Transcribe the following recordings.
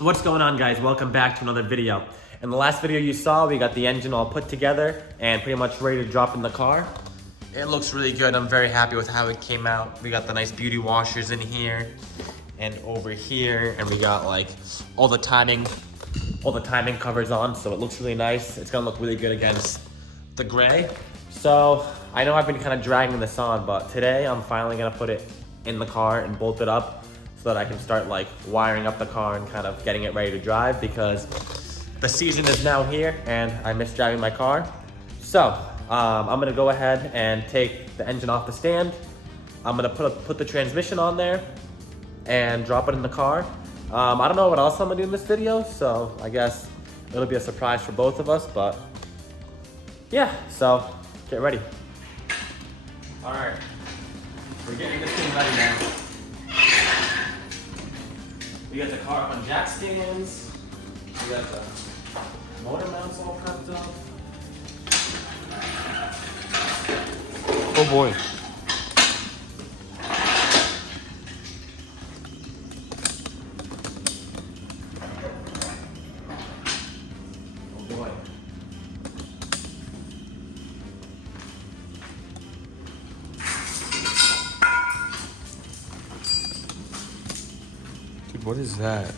What's going on, guys? Welcome back to another video. In the last video you saw, we got the engine all put together and pretty much ready to drop in the car. It looks really good. I'm very happy with how it came out. We got the nice beauty washers in here and over here, and we got like all the timing covers on, so it looks really nice. It's gonna look really good against the gray. So I know I've been kind of dragging this on, but today I'm finally gonna put it in the car and bolt it up so that I can start like wiring up the car and kind of getting it ready to drive, because the season is now here and I miss driving my car. So I'm gonna go ahead and take the engine off the stand. I'm gonna put the transmission on there and drop it in the car. I don't know what else I'm gonna do in this video, so I guess it'll be a surprise for both of us, but yeah, so get ready. All right, we're getting this thing ready now. We got the car up on jack stands. We got the motor mounts all prepped up. Oh boy. Oh boy. Dude, what is that?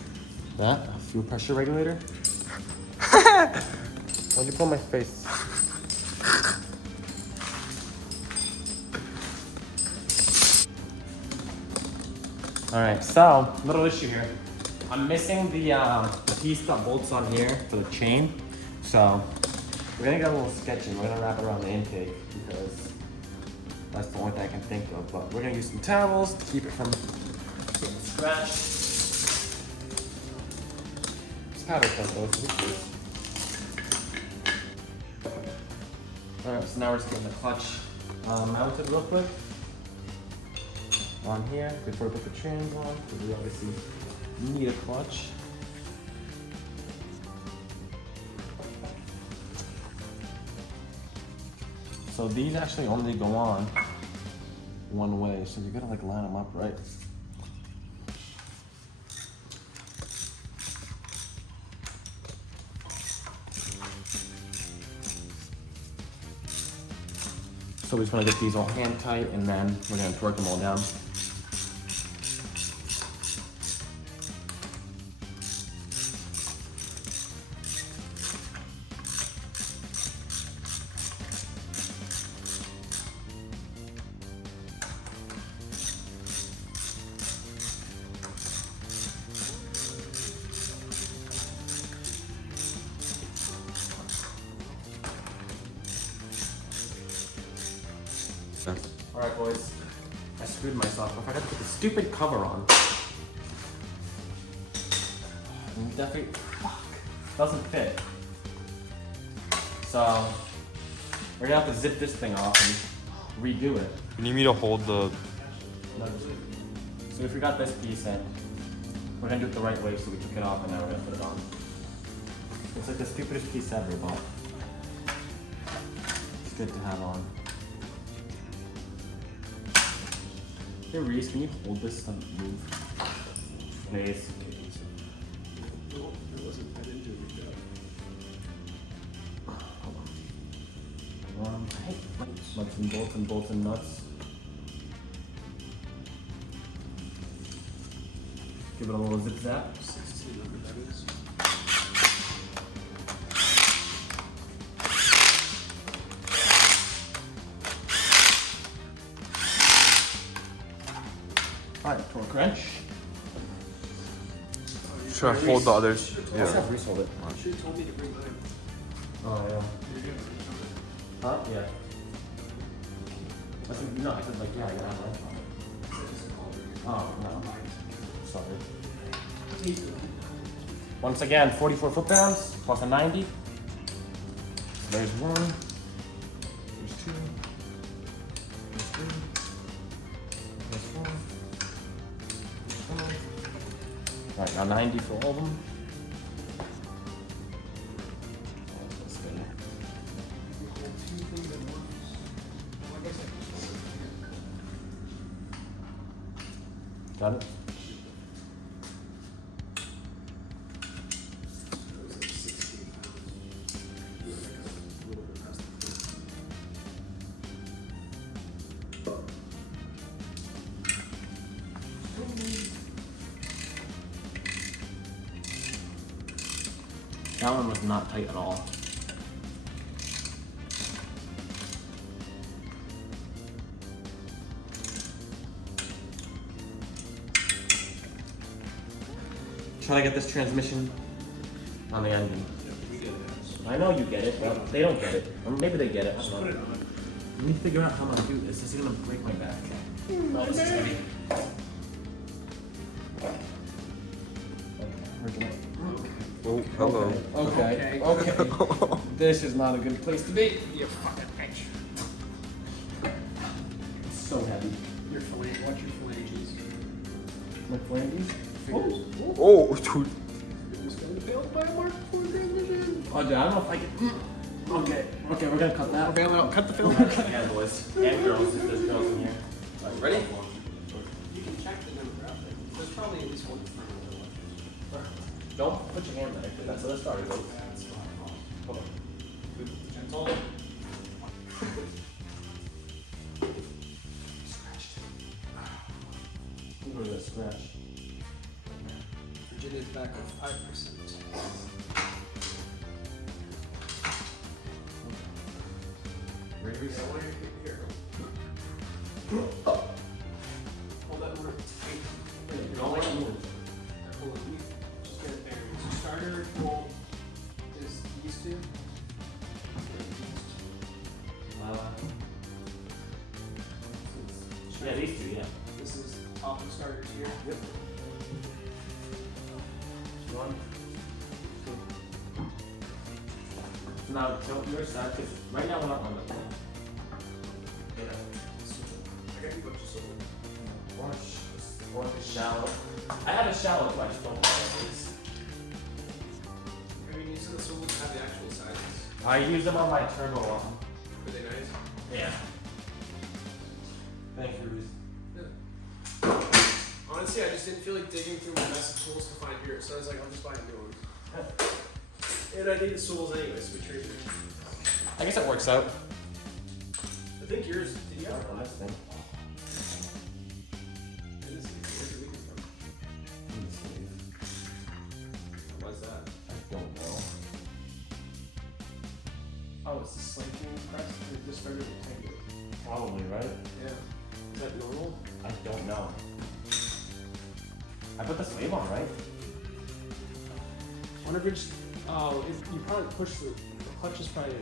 That? A fuel pressure regulator? Why'd you pull my face? Alright, so, little issue here. I'm missing the piece that bolts on here for the chain. So, we're gonna get a little sketchy. We're gonna wrap it around the intake because that's the only thing I can think of. But we're gonna use some towels to keep it from getting scratched. It's powder coat though, so it's good. Alright, so now we're just getting the clutch mounted real quick on here before we put the trans on, because we obviously need a clutch. So these actually only go on one way, so you gotta like line them up right. So we just want to get these all hand tight, and then we're going to torque them all down. Alright boys, I screwed myself. I forgot to put the stupid cover on. And definitely, doesn't fit. So, we're gonna have to zip this thing off and redo it. You need me to hold the... So if we got this piece in, we're gonna do it the right way, so we took it off and now we're gonna put it on. It's like the stupidest piece ever, but it's good to have on. Hey Reese, can you hold this and move? Please. No, it wasn't. I didn't do a good job. Hold on. Nuts and bolts and nuts. Give it a little zip zap. 1600, that is. Alright, torque wrench. Should I hold the others? Let's Yeah. have Reese hold it. You should have told me to bring mine. Oh yeah. You're good. Huh? Yeah. I said, no, I said like, yeah, I gotta have mine on it. Oh, no. Sorry. Once again, 44 foot-pounds plus a 90. There's one. There's two. There's three. There's four. There's five. Alright, now 90 for all of them. Let's see. Got it? That one was not tight at all. Try to get this transmission on the engine. We get it. I know you get it, but they don't get it. Or maybe they get it. I Just don't put know. it on. Let me figure out how I'm gonna do this. This is gonna break my back. Oh, this is heavy. Oh, hello. Okay. Okay. This is not a good place to be. You fucking bitch. It's so heavy. Your phalange. Watch your phalanges. My flanges? Fingers. Oh, dude. It was going to bail by a Mk4 transmission. Oh, dude, I don't know if I can. Okay. Okay, we're gonna cut that. Bail out. Cut the film. Yeah, boys. And girls, if there's girls in here. Alright, ready? You can check the demographic. There's probably at least one friend. Don't put your hand there, because that's where the starter goes. Hold on. Gentle. Look at this scratch. Virginia's back with 5%. Ready to reset? Here. Hold that one tight. Don't let it move. Hold it. Just get it there. So starter bolt is these two. Yeah, these two, yeah. This is top of starters here. Yep. One. So now tilt your side, because right now we're not on the plane. I got you up just a little. Or the shallow. I have a shallow, but I just don't know what it is. I mean, these are the swivels have the actual sizes. I use them on my turbo one. Are they nice? Yeah. Thank you, Reese. Yeah. Honestly, I just didn't feel like digging through my mess of tools to find yours, so I was like, I'll just buy a new one. And I need the tools anyway, so we trade it. I guess it works out. I think yours, did you have one? Nice thing. Where's the leak from? What's that? I don't know. Oh, it's the slanting press that just started to tangle. Probably, right? Yeah. Is that normal? I don't know. I put the sleeve on, right? I wonder if it's, oh, you probably push the clutch is probably, I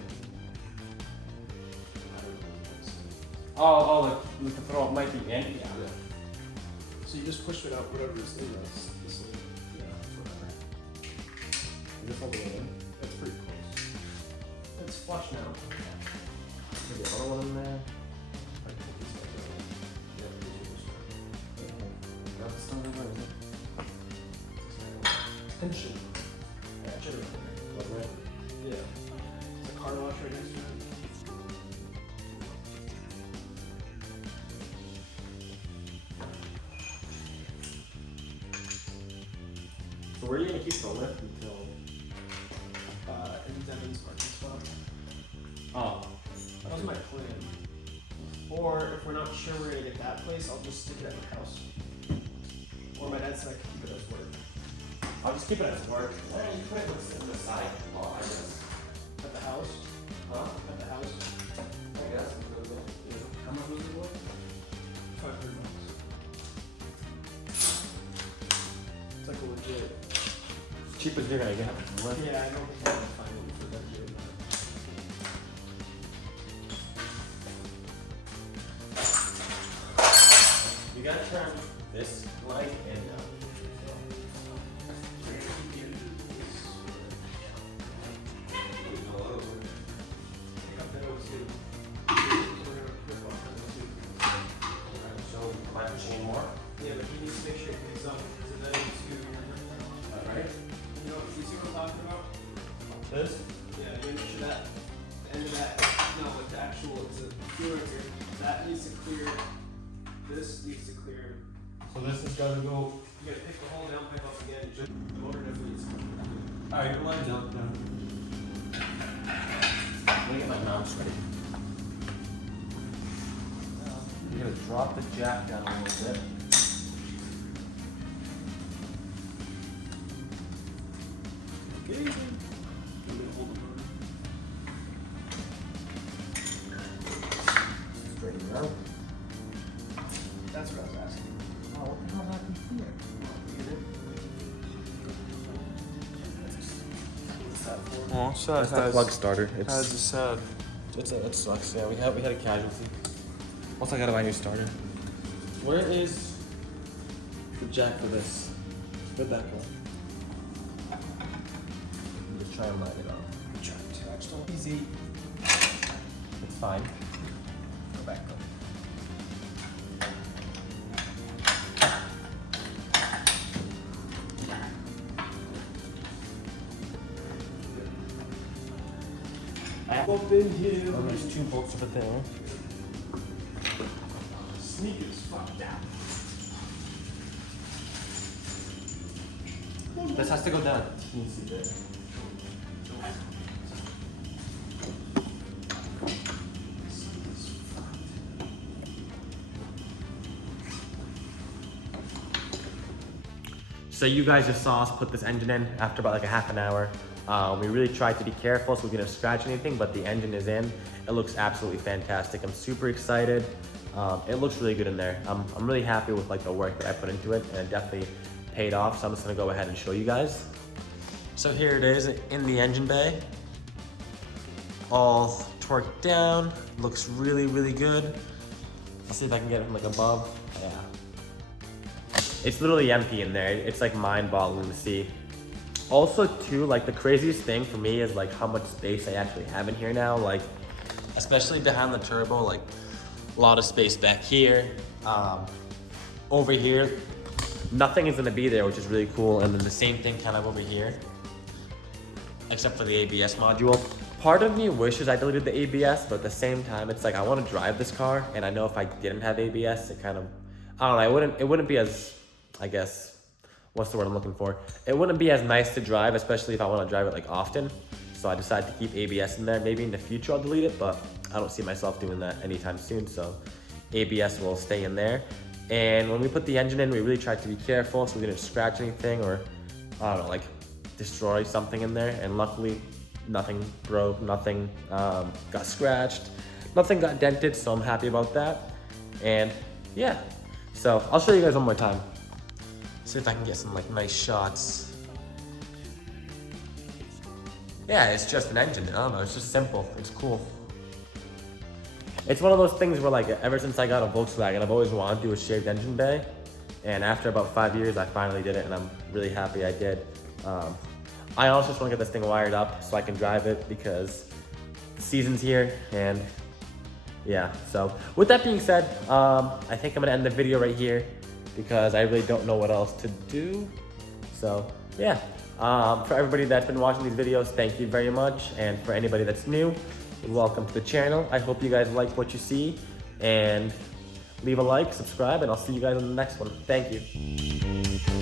don't know. Oh, like the throw might be in. Yeah. So you just push it out, whatever this thing does. This thing. Yeah, whatever. Is this all the way in? That's pretty close. It's flush now. Maybe the other one in there. I think it's like that. Yeah, it's That's not over, is it? tension. Actually, What, right? yeah. It's a car wash right next to it. So where are you gonna keep the lift until? In Devin's parking spot. Oh. That was my plan. Or if we're not sure we're gonna get that place, I'll just stick it at my house. Or my dad said I could keep it as work. I'll just keep it as work. Why don't you put it to the side? Oh, I guess. At the house. Huh? At the house. I guess. How much was it worth? $500. It's like a legit. Cheap as you're gonna get. What? Yeah, I don't think I can find it for that good. You gotta turn this light in now. So, might chain more. Yeah, but he needs to make sure it picks up. So that is too. Alright. You know, you see what I'm talking about? This? Yeah, you make sure that the end of that, no, like the actual, it's a clear here. That needs to clear. This needs to clear. So this is gotta go. You gotta pick the whole down pipe up again. Just the motor definitely needs to clear. Alright, your line's up now. Let me get my mouse ready. You're gonna drop the jack down a little bit. Okay. that for? Oh, sad. That's the plug starter. How's it sad? It sucks. Yeah, we had a casualty. Also, I gotta buy a new starter. Where is the jack for this? Where'd that go? I'm just trying to line it up. Try to actually. Easy. It's fine. Go back up. Open here. Oh, there's 2 bolts over there. Sneakers fucked out. This has to go down a teensy bit. So you guys just saw us put this engine in after about like a half an hour. We really tried to be careful so we didn't scratch anything, but the engine is in. It looks absolutely fantastic. I'm super excited. It looks really good in there. I'm really happy with like the work that I put into it, and it definitely paid off. So I'm just gonna go ahead and show you guys. So here it is in the engine bay. All torqued down. Looks really, really good. I'll see if I can get it from like above. Yeah. It's literally empty in there. It's like mind-boggling to see. Also too, like the craziest thing for me is like how much space I actually have in here now. Like, especially behind the turbo, like a lot of space back here. Over here, nothing is gonna be there, which is really cool. And then the same thing kind of over here, except for the ABS module. Part of me wishes I deleted the ABS, but at the same time, it's like I want to drive this car, and I know if I didn't have ABS, it kind of, I don't know, it wouldn't be as, I guess, what's the word I'm looking for? It wouldn't be as nice to drive, especially if I want to drive it like often. So I decided to keep ABS in there. Maybe in the future I'll delete it, but I don't see myself doing that anytime soon. So ABS will stay in there. And when we put the engine in, we really tried to be careful so we didn't scratch anything or, I don't know, like destroy something in there. And luckily, nothing broke, nothing got scratched, nothing got dented, so I'm happy about that. And yeah, so I'll show you guys one more time. See if I can get some like nice shots. Yeah, it's just an engine. I don't know, it's just simple. It's cool. It's one of those things where like ever since I got a Volkswagen, I've always wanted to do a shaved engine bay. And after about 5 years, I finally did it, and I'm really happy I did. I also just want to get this thing wired up so I can drive it because the season's here, and yeah. So with that being said, I think I'm gonna end the video right here because I really don't know what else to do. So yeah, for everybody that's been watching these videos, thank you very much. And for anybody that's new, welcome to the channel. I hope you guys like what you see, and leave a like, subscribe, and I'll see you guys on the next one. Thank you.